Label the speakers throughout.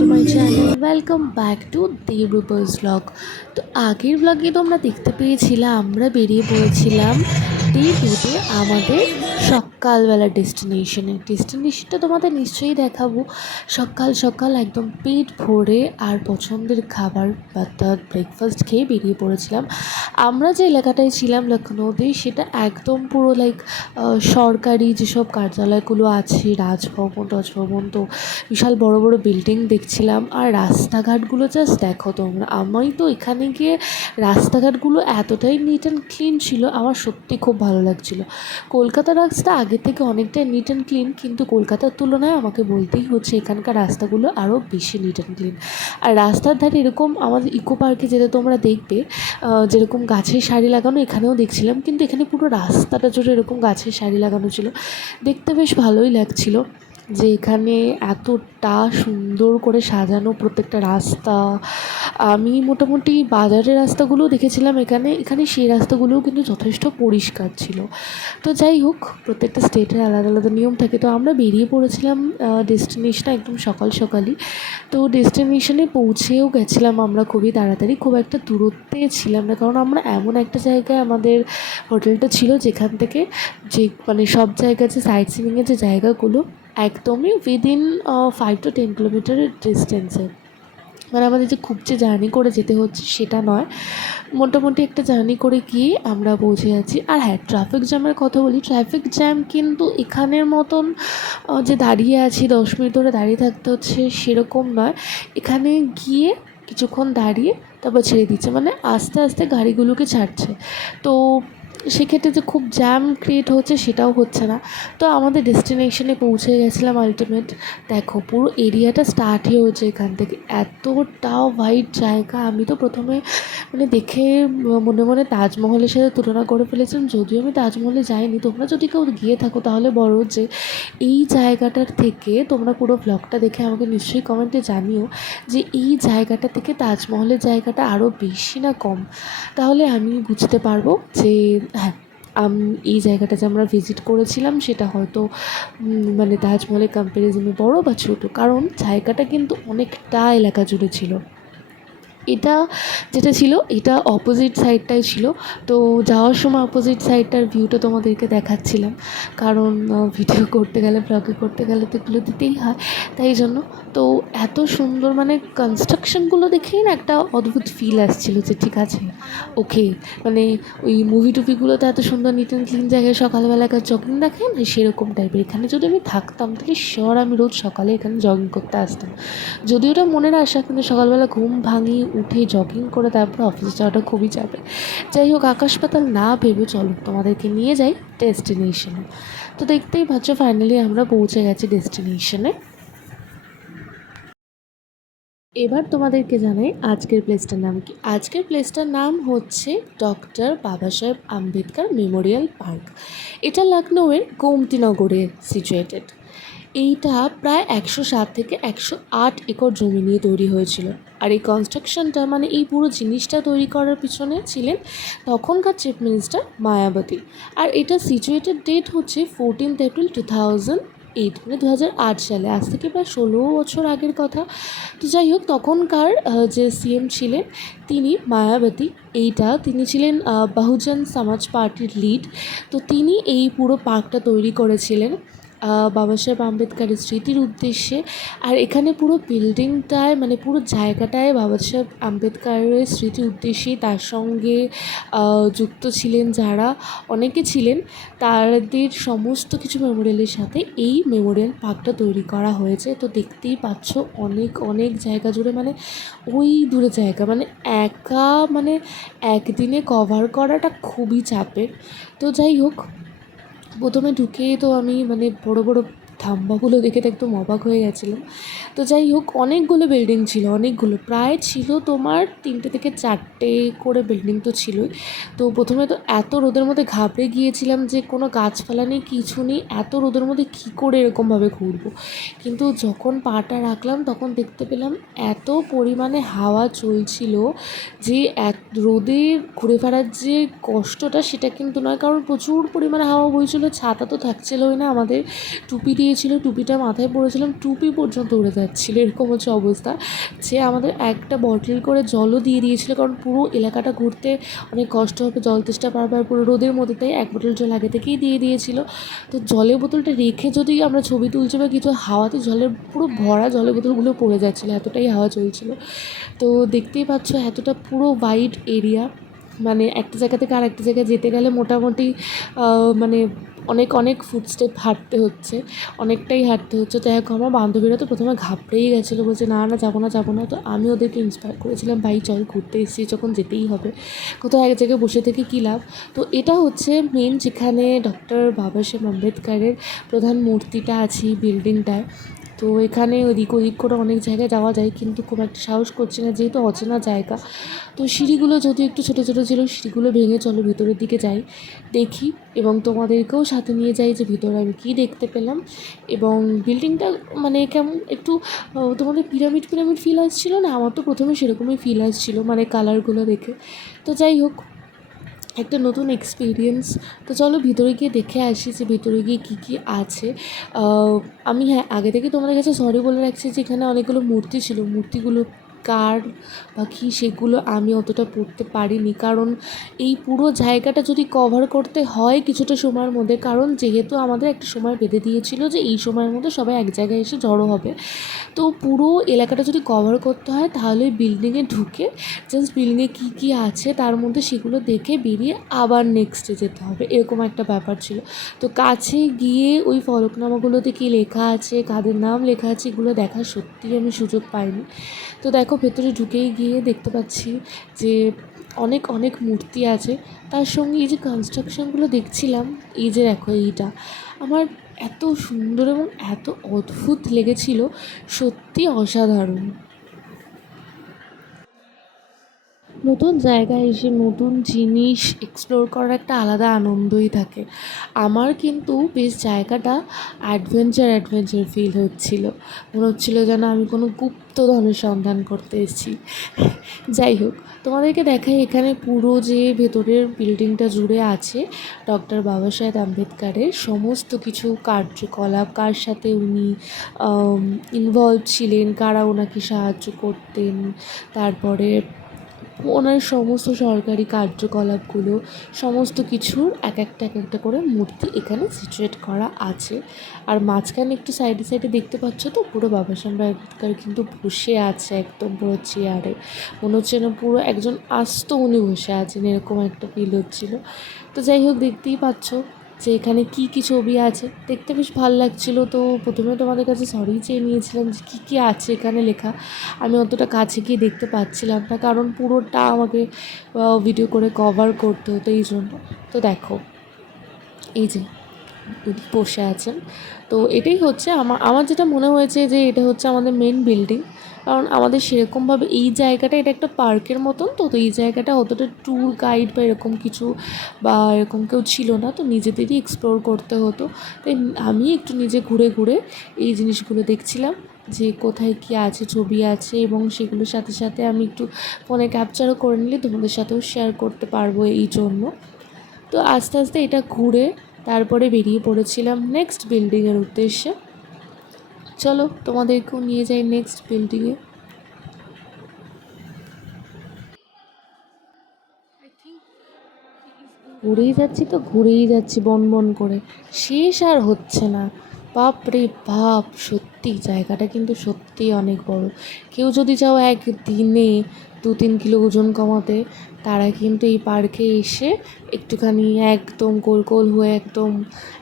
Speaker 1: To my channel welcome back to Debrupa's blog তো আগের ব্লগে তোমরা দেখতে পেয়েছিলাম, আমরা বেরিয়ে পড়েছিলাম। টুতে আমাদের সকালবেলা ডেস্টিনেশনে ডেস্টিনেশনটা তোমাদের নিশ্চয়ই দেখাবো। সকাল সকাল একদম পেট ভরে আর পছন্দের খাবার অর্থাৎ ব্রেকফাস্ট খেয়ে বেরিয়ে পড়েছিলাম। আমরা যে এলাকাটায় ছিলাম লখনৌতে সেটা একদম পুরো লাইক সরকারি যেসব কার্যালয়গুলো আছে, রাজভবন রাজভবন তো বিশাল বড় বড় বিল্ডিং দেখছিলাম। আর রাস্তাঘাটগুলো জাস্ট দেখো তোমরা। আমি তো এখানে গিয়ে রাস্তাঘাটগুলো এতটাই নিট অ্যান্ড ক্লিন ছিল, আমার সত্যি খুব ভালো লাগছিল। কলকাতা রাস্তা আগে থেকে অনেকটাই নিট অ্যান্ড ক্লিন কিন্তু কলকাতার তুলনায় আমাকে বলতেই হচ্ছে এখানকার রাস্তাগুলো আরও বেশি নিট অ্যান্ড ক্লিন আর রাস্তার ধারে এরকম আমাদের ইকো পার্কে যেটা তোমরা দেখবে যেরকম গাছের শাড়ি লাগানো এখানেও দেখছিলাম, কিন্তু এখানে পুরো রাস্তাটা জুড়ে এরকম গাছের শাড়ি লাগানো ছিল। দেখতে বেশ ভালোই লাগছিল। যে এখানে এতটা সুন্দর করে সাজানো প্রত্যেকটা রাস্তা। আমি মোটামুটি বাজারের রাস্তাগুলোও দেখেছিলাম এখানে। এখানে সেই রাস্তাগুলোও কিন্তু যথেষ্ট পরিষ্কার ছিল। তো যাই হোক, প্রত্যেকটা স্টেটের আলাদা আলাদা নিয়ম থাকে। তো আমরা বেরিয়ে পড়েছিলাম ডেস্টিনেশনে একদম সকাল সকালই। তো ডেস্টিনেশনে পৌঁছেও গেছিলাম আমরা খুবই তাড়াতাড়ি। খুব একটা দূরত্বে ছিলাম না, কারণ আমরা এমন একটা জায়গায় আমাদের হোটেলটা ছিল যেখান থেকে যে মানে সব জায়গা যে সাইট সিনিংয়ের যে জায়গাগুলো একদমই উইদিন ফাইভ টু টেন কিলোমিটারের ডিস্টেন্সে মানে আমাদের যে খুব যে জার্নি করে যেতে হচ্ছে সেটা নয়। মোটামুটি একটা জার্নি করে গিয়ে আমরা পৌঁছে যাচ্ছি। আর হ্যাঁ ট্রাফিক জ্যামের কথা বলি ট্রাফিক জ্যাম কিন্তু এখানের মতন যে দাঁড়িয়ে আছি, দশ মিনিট ধরে দাঁড়িয়ে থাকতে হচ্ছে সেরকম নয়। এখানে গিয়ে কিছুক্ষণ দাঁড়িয়ে তারপর ছেড়ে দিচ্ছে। মানে আস্তে আস্তে গাড়িগুলোকে ছাড়ছে। তো সেক্ষেত্রে যে খুব জ্যাম ক্রিয়েট হচ্ছে সেটাও হচ্ছে না। তো আমাদের ডেস্টিনেশনে পৌঁছে গেছিলাম আলটিমেট দেখো, পুরো এরিয়াটা স্টার্টই হয়েছে এখান থেকে। এতটা হোয়াইট জায়গা। আমি তো প্রথমে মানে দেখে মনে মনে তাজমহলের সাথে তুলনা করে ফেলেছিলাম। যদিও আমি তাজমহলে যাইনি, তোমরা যদি কেউ গিয়ে থাকো তাহলে বলো যে এই জায়গাটার থেকে তোমরা পুরো ব্লগটা দেখে আমাকে নিশ্চয়ই কমেন্টে জানিও যে এই জায়গাটা থেকে তাজমহলের জায়গাটা আরও বেশি না কম। তাহলে আমি বুঝতে পারব যে হ্যাঁ এই জায়গাটা যে আমরা ভিজিট করেছিলাম সেটা হয়তো মানে তাজমহলের কম্প্যারিজনে বড় বা ছোটো। কারণ জায়গাটা কিন্তু অনেকটা এলাকা জুড়ে ছিল। এটা যেটা ছিল, এটা অপোজিট সাইডটাই ছিল। তো যাওয়ার সময় অপোজিট সাইডটার ভিউটা তোমাদেরকে দেখাচ্ছিলাম। কারণ ভিডিও করতে গেলে ব্লগে করতে গেলে তো এগুলো দিতেই হয়। তাই জন্য, তো এত সুন্দর মানে কনস্ট্রাকশনগুলো দেখেই না একটা অদ্ভুত ফিল আসছিল যে ঠিক আছে ওকে মানে ওই মুভি টুভিগুলোতে এত সুন্দর নিট অ্যান্ড ক্লিন জায়গায় সকালবেলা একটা জগিং দেখেন সেরকম টাইপের এখানে যদি আমি থাকতাম, তাহলে শিওর আমি রোজ সকালে এখানে জগিং করতে আসতাম। যদিও ওটা মনের আশা, কিন্তু সকালবেলা ঘুম ভাঙি উঠে জগিং করে তারপর অফিসে যাওয়াটা খুবই যাবে যাই হোক, আকাশ পাতাল না ভেবে চলো, তোমাদেরকে নিয়ে যাই ডেস্টিনেশনে তো দেখতেই পাচ্ছ ফাইনালি আমরা পৌঁছে গেছি ডেস্টিনেশনে এবার তোমাদেরকে জানাই আজকের প্লেসটার নাম কি। আজকের প্লেসটার নাম হচ্ছে ডক্টর বাবা সাহেব আম্বেদকর মেমোরিয়াল পার্ক এটা লখনৌয়ের গোমতীনগরে সিচুয়েটেড এইটা প্রায় একশো সাত থেকে একশো আট একর জমি নিয়ে তৈরি হয়েছিল। আর এই কনস্ট্রাকশনটা মানে এই পুরো জিনিসটা তৈরি করার পিছনে ছিলেন তখনকার চিফ মিনিস্টার মায়াবতী। আর এটা সিচুয়েটেড ডেট হচ্ছে fourteenth April two thousand eight মানে দু হাজার আট সালে। আজ থেকে প্রায় ষোলো বছর আগের কথা। তো যাই হোক, তখনকার যে সিএম ছিলেন, তিনি মায়াবতী। এইটা তিনি ছিলেন বহুজন সমাজ পার্টির লিড তো তিনি এই পুরো পার্কটা তৈরি করেছিলেন। বাবা সাহেব আম্বেদকারের স্মৃতির উদ্দেশ্যে। আর এখানে পুরো বিল্ডিংটায় মানে পুরো জায়গাটায় বাবা সাহেব আম্বেদকারের স্মৃতির উদ্দেশ্যেই তার সঙ্গে যুক্ত ছিলেন যারা। অনেকে ছিলেন, তাদের সমস্ত কিছু মেমোরিয়ালের সাথে এই মেমোরিয়াল পার্কটা তৈরি করা হয়েছে। তো দেখতেই পাচ্ছ অনেক অনেক জায়গা জুড়ে মানে ওই দূরে জায়গা মানে একা মানে একদিনে কভার করাটা খুবই চাপের। তো যাই হোক প্রথমে ঢুকেই তো আমি মানে বড় বড় থাম্বাগুলো দেখে তো একদম অবাক হয়ে গেছিলাম। তো যাই হোক, অনেকগুলো বিল্ডিং ছিল, অনেকগুলো। প্রায় ছিল তোমার তিনটে থেকে চারটে করে বিল্ডিং তো ছিলই। তো প্রথমে তো এত রোদের মধ্যে ঘাবড়ে গিয়েছিলাম যে কোনো গাছপালা নেই, কিছু নেই, এত রোদের মধ্যে কী করে এরকমভাবে ঘুরবো? কিন্তু যখন পাটা রাখলাম, তখন দেখতে পেলাম এত পরিমাণে হাওয়া চলছিল যে এক রোদে ঘুরে ফেরার যে কষ্টটা সেটা কিন্তু নয়, কারণ প্রচুর পরিমাণে হাওয়া বইছিল, ছাতা তো থাকছিলই না আমাদের, টুপি দিয়ে গিয়েছিল টুপিটা মাথায় পড়েছিলাম টুপি পর্যন্ত উড়ে যাচ্ছিল, এরকম হচ্ছে অবস্থা। সে আমাদের একটা বটল করে জলও দিয়ে দিয়েছিল, কারণ পুরো এলাকাটা ঘুরতে অনেক কষ্ট হবে, জল তেষ্টা পারবার পুরো রোদের মধ্যে, তাই এক বোতল জল আগে থেকেই দিয়ে দিয়েছিল। তো জলের বোতলটা রেখে যদি আমরা ছবি তুলছি বা কিছু, হাওয়াতে জলের পুরো ভরা জলের বোতলগুলো পড়ে যাচ্ছিল, এতটাই হাওয়া চলছিল। তো দেখতেই পাচ্ছ এতটা পুরো ওয়াইড এরিয়া মানে একটা জায়গা থেকে আর একটা জায়গায় যেতে গেলে মোটামুটি মানে অনেক অনেক ফুটস্টেপ হাঁটতে হচ্ছে, অনেকটাই হাঁটতে হচ্ছে। তো এক আমার বান্ধবীরা তো প্রথমে ঘাবড়েই গেছিল, বলছে, না না, যাব না যাব না। তো আমি ওদেরকে ইন্সপায়ার করেছিলাম, ভাই, চল, ঘুরতে এসেছি, যখন যেতেই হবে। কোথাও এক জায়গায় বসে থেকে কী লাভ? তো এটা হচ্ছে মেন যেখানে ডক্টর বাবা সাহেব আম্বেদকারের প্রধান মূর্তিটা আছে বিল্ডিংটায় তো এখানে ওদিক ওদিক করে অনেক জায়গায় যাওয়া যায়, কিন্তু খুব একটা সাহস করছি না, যেহেতু অচেনা জায়গা। তো সিঁড়িগুলো যদি একটু ছোটো ছোটো ছিল, সিঁড়িগুলো ভেঙে চলো ভিতরের দিকে যাই, দেখি। এবং তোমাদেরকেও সাথে নিয়ে যাই যে ভিতরে আমি কী দেখতে পেলাম। এবং বিল্ডিংটা মানে কেমন একটু তোমাদের পিরামিড পিরামিড ফিল আসছিল না? আমার তো প্রথমে সেরকমই ফিল আসছিল মানে কালারগুলো দেখে। তো যাই হোক একটা নতুন এক্সপিরিয়েন্স তো চলো ভিতরে গিয়ে দেখে আসি যে ভিতরে গিয়ে কী কী আছে। আমি হ্যাঁ আগে থেকে তোমাদের কাছে সরি বলে রাখছি যে এখানে অনেকগুলো মূর্তি ছিল। মূর্তিগুলো কার বা কী সেগুলো আমি অতটা পড়তে পারিনি। কারণ এই পুরো জায়গাটা যদি কভার করতে হয় কিছুটা সময়ের মধ্যে, কারণ যেহেতু আমাদের একটা সময় বেঁধে দিয়েছিল যে এই সময়ের মধ্যে সবাই এক জায়গায় এসে জড়ো হবে। তো পুরো এলাকাটা যদি কভার করতে হয়, তাহলে বিল্ডিংয়ে ঢুকে জাস্ট বিল্ডিংয়ে কী কী আছে তার মধ্যে সেগুলো দেখে বেরিয়ে আবার নেক্সটে যেতে হবে। এরকম একটা ব্যাপার ছিল। তো কাছে গিয়ে ওই ফলকনামাগুলোতে কী লেখা আছে, কাদের নাম লেখা আছে, এগুলো দেখার সত্যিই আমি সুযোগ পাইনি। তো দেখো ভেতরে ঢুকেই গিয়ে দেখতে পাচ্ছি যে অনেক অনেক মূর্তি আছে। তার সঙ্গে এই যে কনস্ট্রাকশনগুলো দেখছিলাম, এই যে দেখো এইটা, আমার এত সুন্দর এবং এত অদ্ভুত লেগেছিল, সত্যি অসাধারণ। নতুন জায়গায় এসে নতুন জিনিস এক্সপ্লোর করার একটা আলাদা আনন্দই থাকে। আমার কিন্তু বেশ জায়গাটা অ্যাডভেঞ্চার অ্যাডভেঞ্চার ফিল হচ্ছিল। মনে হচ্ছিল যেন আমি কোনো গুপ্ত গুপ্তধনের সন্ধান করতে এসেছি। যাই হোক, তোমাদেরকে দেখাই এখানে পুরো যে ভেতরের বিল্ডিংটা জুড়ে আছে ডক্টর বাবা সাহেব আম্বেদকারের সমস্ত কিছু কার্যকলাপ, কার সাথে উনি ইনভলভ ছিলেন, কারা ওনাকে সাহায্য করতেন, তারপরে ওনার সমস্ত সরকারি কার্যকলাপগুলো, সমস্ত কিছুর এক একটা এক একটা করে মূর্তি এখানে সিচুয়েট করা আছে। আর মাঝখানে একটু সাইডে সাইডে দেখতে পাচ্ছ তো, পুরো বাবা সাহেব কিন্তু বসে আছে একদম পুরো চেয়ারে মনে হচ্ছে না পুরো একজন আস্ত উনি বসে আছেন, এরকম একটা ফিল হচ্ছিল। তো যাই হোক, দেখতেই পাচ্ছ। যে এখানে কী কী ছবি আছে। দেখতে বেশ ভালো লাগছিল। তো প্রথমে তোমাদের কাছে সরি চেয়ে নিয়েছিলাম যে কী কী আছে এখানে লেখা। আমি অতটা কাছে গিয়ে দেখতে পাচ্ছিলাম না। কারণ পুরোটা আমাকে ভিডিও করে কভার করতে হতো এই জন্য। তো দেখো, এই যে বসে আছেন। তো এটাই হচ্ছে আমার আমার যেটা মনে হয়েছে যে এটা হচ্ছে আমাদের মেন বিল্ডিং কারণ আমাদের সেরকমভাবে এই জায়গাটা এটা একটা পার্কের মতন, তো তো এই জায়গাটা অতটা ট্যুর গাইড বা এরকম কিছু বা এরকম কেউ ছিল না, তো নিজেদেরই এক্সপ্লোর করতে হতো। তাই আমি একটু নিজে ঘুরে ঘুরে এই জিনিসগুলো দেখছিলাম যে কোথায় কী আছে, ছবি আছে এবং সেগুলোর সাথে সাথে আমি একটু ফোনে ক্যাপচারও করে নিলে তোমাদের সাথেও শেয়ার করতে পারব এই জন্য। তো আস্তে আস্তে এটা ঘুরে তারপরে বেরিয়ে পড়েছিলাম নেক্সট বিল্ডিংয়ের উদ্দেশ্যে। চলো তোমাদেরকেও নিয়ে যাই নেক্সট বিল্ডিংয়ে ঘুরেই যাচ্ছি তো, ঘুরেই যাচ্ছি বন বন করে। শেষ আর হচ্ছে না। বাপ রে বাপ, সত্যি। জায়গাটা কিন্তু সত্যিই অনেক বড়। কেউ যদি চাও এক দিনে দু তিন কিলো ওজন কমাতে, তারা কিন্তু এই পার্কে এসে একটুখানি একদম গোল গোল হয়ে একদম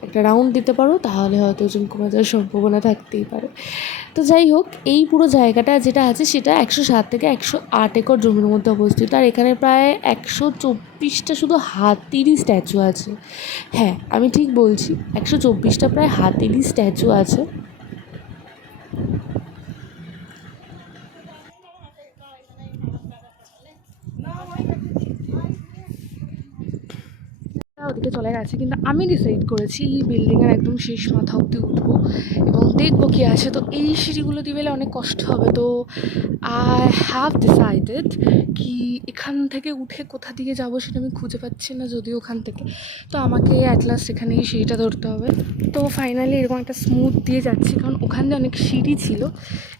Speaker 1: একটা রাউন্ড দিতে পারো, তাহলে হয়তো ওজন কমে যাওয়ার সম্ভাবনা থাকতেই পারে। তো যাই হোক, এই পুরো জায়গাটা যেটা আছে সেটা একশো সাত থেকে একশো আট একর জমির মধ্যে অবস্থিত। আর এখানে প্রায় একশো চব্বিশটা শুধু হাতিরই স্ট্যাচু আছে। হ্যাঁ আমি ঠিক বলছি, একশো চব্বিশটা প্রায় হাতিরই স্ট্যাচু আছে
Speaker 2: ওদিকে চলে গেছে, কিন্তু আমি ডিসাইড করেছি এই বিল্ডিংয়ের একদম শেষ মাথা অব্দি উঠবো এবং দেখব কি আছে তো এই সিঁড়িগুলো দিয়ে অনেক কষ্ট হবে। তো আই হ্যাভ ডিসাইডেড কি এখান থেকে উঠে কোথা দিকে যাব সেটা আমি খুঁজে পাচ্ছি না, যদিও ওখান থেকে। তো আমাকে অ্যাট লাস্ট এখানে সিঁড়িটা ধরতে হবে। তো ফাইনালি এরকম একটা স্মুথ দিয়ে যাচ্ছি, কারণ ওখান দিয়ে অনেক সিঁড়ি ছিল।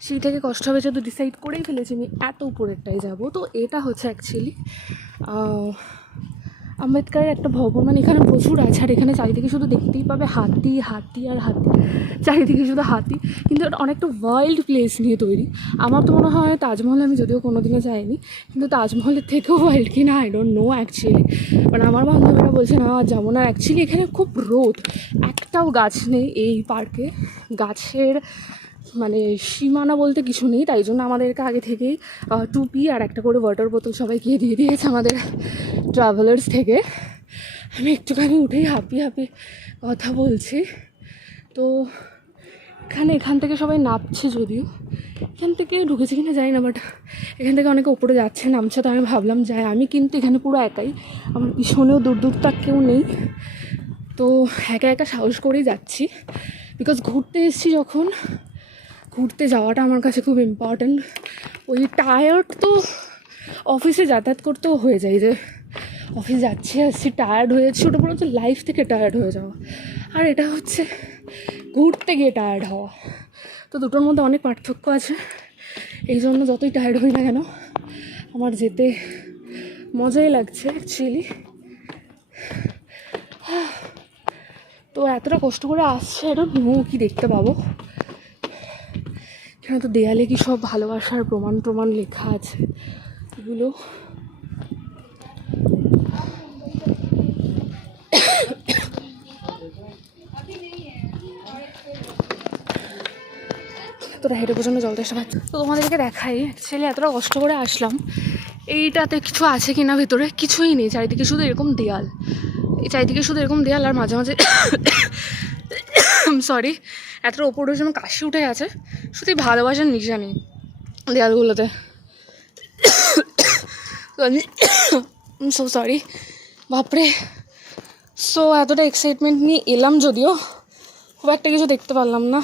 Speaker 2: সিঁড়িটাকে কষ্ট হবে যেহেতু ডিসাইড করেই ফেলেছি, আমি এত উপরেরটাই যাব। তো এটা হচ্ছে অ্যাকচুয়ালি আম্বেদকারের একটা ভবন মানে এখানে প্রচুর আছে, আর এখানে চারিদিকে শুধু দেখতেই পাবে হাতি হাতি আর হাতি। চারিদিকে শুধু হাতি, কিন্তু অনেকটা ওয়াইল্ড প্লেস নিয়ে তৈরি। আমার তো মনে হয় তাজমহল আমি যদিও কোনো দিনও যাইনি, কিন্তু তাজমহলের থেকেও ওয়াইল্ড কিনা আই ডোন্ট নো অ্যাকচুয়ালি মানে আমার বান্ধবীরা বলছে, না যাব না অ্যাকচুয়ালি এখানে খুব রোদ, একটাও গাছ নেই এই পার্কে গাছের মানে সীমানা বলতে কিছু নেই, তাই জন্য আমাদেরকে আগে থেকেই টুপি আর একটা করে ওয়াটার বোতল সবাইকে দিয়ে দিয়েছে আমাদের ট্রাভেলার্স থেকে। আমি একটুখানি উঠেই হাঁপি হাঁপি কথা বলছি। তো এখানে এখান থেকে সবাই নামছে যদিও। এখান থেকে ঢুকেছে কিনা জানি না বাট এখান থেকে অনেকে উপরে যাচ্ছে, নামছে, তো আমি ভাবলাম যাই। আমি কিন্তু এখানে পুরো একাই। আমার পিছনেও দূর দূর তাক কেউ নেই। তো একা একা সাহস করেই যাচ্ছি। বিকজ ঘুরতে এসেছি যখন, ঘুরতে যাওয়াটা আমার কাছে খুব ইম্পর্ট্যান্ট ওই টায়ার্ড তো অফিসে যাতায়াত করতেও হয়ে যায় যে অফিস যাচ্ছি, আসছি টায়ার্ড হয়ে যাচ্ছি ওটা বরঞ্চ লাইফ থেকে টায়ার্ড হয়ে যাওয়া। আর এটা হচ্ছে ঘুরতে গিয়ে টায়ার্ড হওয়া। তো দুটোর মধ্যে অনেক পার্থক্য আছে। এই জন্য যতই টায়ার্ড হই না কেন, আমার যেতে মজাই লাগছে অ্যাকচুয়ালি তো এতটা কষ্ট করে আসছে এটা নো কি দেখতে পাবো? এখানে তো দেয়ালে কি সব ভালোবাসার প্রমাণ প্রমাণ লেখা আছে? এগুলো তোরা হেঁটে পর্যন্ত জল তেষ্টা পাচ্ছে তো তোমাদেরকে দেখাই, ছেলে এতটা কষ্ট করে আসলাম। এইটাতে কিছু আছে কিনা ভিতরে? কিছুই নেই, চারিদিকে শুধু এরকম দেয়াল। এই চারিদিকে শুধু এরকম দেয়াল আর মাঝে মাঝে সরি এতটা ওপরে আমার কাশি উঠে গেছে। শুধু ভালোবাসার নিশা নেই দেয়ালগুলোতে। সো সরি বাপরে। সো এতটা এক্সাইটমেন্ট নিয়ে এলাম যদিও, খুব একটা কিছু দেখতে পারলাম না।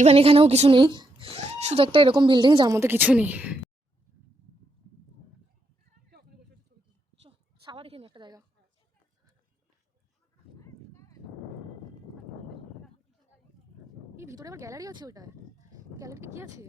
Speaker 2: ইভেন এখানেও কিছু নেই। শুধু একটা এরকম বিল্ডিং যার মধ্যে কিছু নেই। একটা জায়গা। এই ভিতরে আবার গ্যালারি আছে ওইটা গ্যালারিতে কি আছে?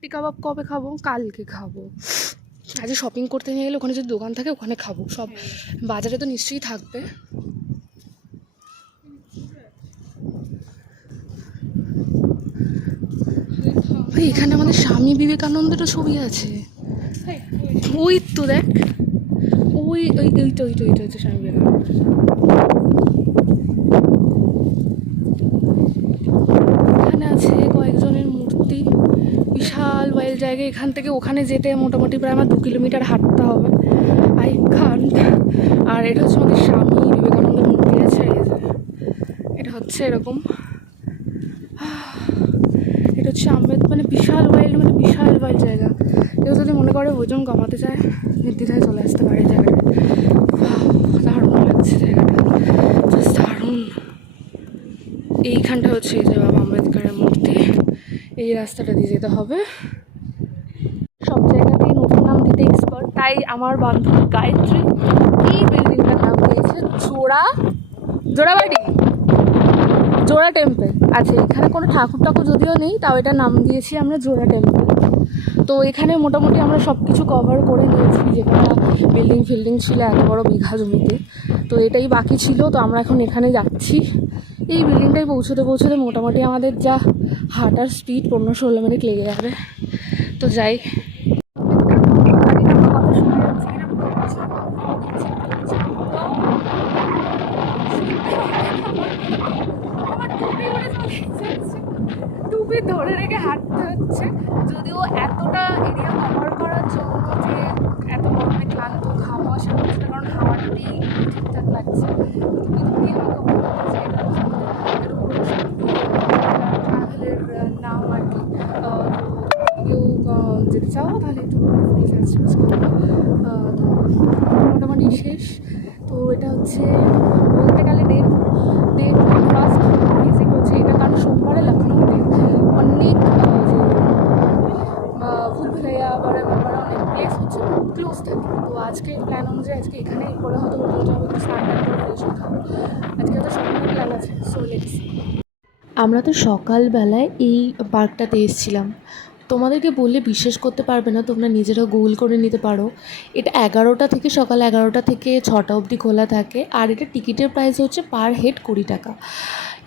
Speaker 2: টি কাবাব কবে খাব? কালকে খাব। আজ শপিং করতে নিয়ে গেলে ওখানে যদি দোকান থাকে, ওখানে খাব। সব বাজারে তো নিশ্চয়ই থাকবে। ভাই, এখানে আমাদের স্বামী বিবেকানন্দেরও ছবি আছে। ওই তো দেখ। ওই ওই ওইটা ওইটা ওইটা হচ্ছে স্বামী বিবেকানন্দ এখানে আছে কয়েকজনের মূর্তি বিশাল ওয়াইল জায়গা এখান থেকে ওখানে যেতে মোটামুটি প্রায় আমার দু কিলোমিটার হাঁটতে হবে। আই খান আর এটা হচ্ছে আমাদের স্বামী বিবেকানন্দের মূর্তি আছে, এই এটা হচ্ছে এরকম। এটা হচ্ছে আম্বেদ মানে বিশাল ওয়াইল্ড মানে বিশাল ওয়াইল্ড জায়গা। কেউ যদি মনে করে ওজন কমাতে চায়, নির্দ্বিধায় চলে আসতে পারে এই জায়গাটা। দারুণ লাগছে জায়গাটা। জাস্ট দারুণ। এইখানটা হচ্ছে এই যে বাবা আম্বেদকারের মূর্তি। এই রাস্তাটা দিয়ে যেতে হবে সব জায়গাতেই নতুন নাম দিতে এক্সপার্ট তাই আমার বান্ধবী গায়ত্রী এই বিল্ডিংটার নাম হয়েছে জোড়া। জোড়াবাড়ি জোড়া টেম্পল আচ্ছা এখানে কোনো ঠাকুর টাকুর যদিও নেই, তাও এটা নাম দিয়েছি আমরা জোড়া টেম্পল তো এখানে মোটামুটি আমরা সব কিছু কভার করে নিয়েছি, যেখানে বিল্ডিং ফিল্ডিং ছিল, এত বড় বিঘা জমিতে। তো এটাই বাকি ছিল, তো আমরা এখন এখানে যাচ্ছি। এই বিল্ডিংটায় পৌঁছতে পৌঁছতে মোটামুটি আমাদের যা হাঁটার স্পিড পনেরো ষোলো মিনিট লেগে যাবে। তো যাই এরকম আর কি কেউ যেতে চাও তাহলে একটু সার্চ মোটামুটি শেষ। তো এটা হচ্ছে বলতে গেলে ডেট ডেট ফার্স্ট ভিজিট হচ্ছে এটা কারণ সোমবারে লখনৌতে অনেক ফুলভাইয়া বড় বড় অনেক প্লেস হচ্ছে ক্লোজ থাকে তো আজকে প্ল্যান অনুযায়ী আজকে এখানে পরে হয়তো হোটেল যাব একটু স্নান করে ফ্রেশ হতে হবে আজকে তো সব প্ল্যান আছে সো লেটস
Speaker 1: আমরা তো সকালবেলায় এই পার্কটাতে এসেছিলাম। তোমাদেরকে বললে বিশ্বাস করতে পারবে না, তোমরা নিজেরা গুগল করে নিতে পারো। এটা এগারোটা থেকে সকাল এগারোটা থেকে ছটা অবধি খোলা থাকে, আর এটা টিকিটের প্রাইস হচ্ছে পার হেড কুড়ি টাকা।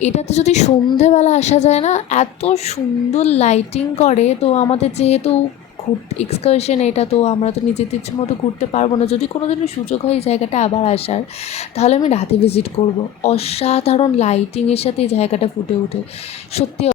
Speaker 1: এটাতে যদি সন্ধেবেলা আসা যায় না, এত সুন্দর লাইটিং করে। তো আমাদের যেহেতু ঘুর এক্সকারশন এটা তো আমরা তো নিজেদের ইচ্ছে মতো ঘুরতে পারব না। যদি কোনো দিনের সুযোগ হয় এই জায়গাটা আবার আসার, তাহলে আমি রাতে ভিজিট করব। অসাধারণ লাইটিংয়ের সাথে এই জায়গাটা ফুটে ওঠে। সত্যি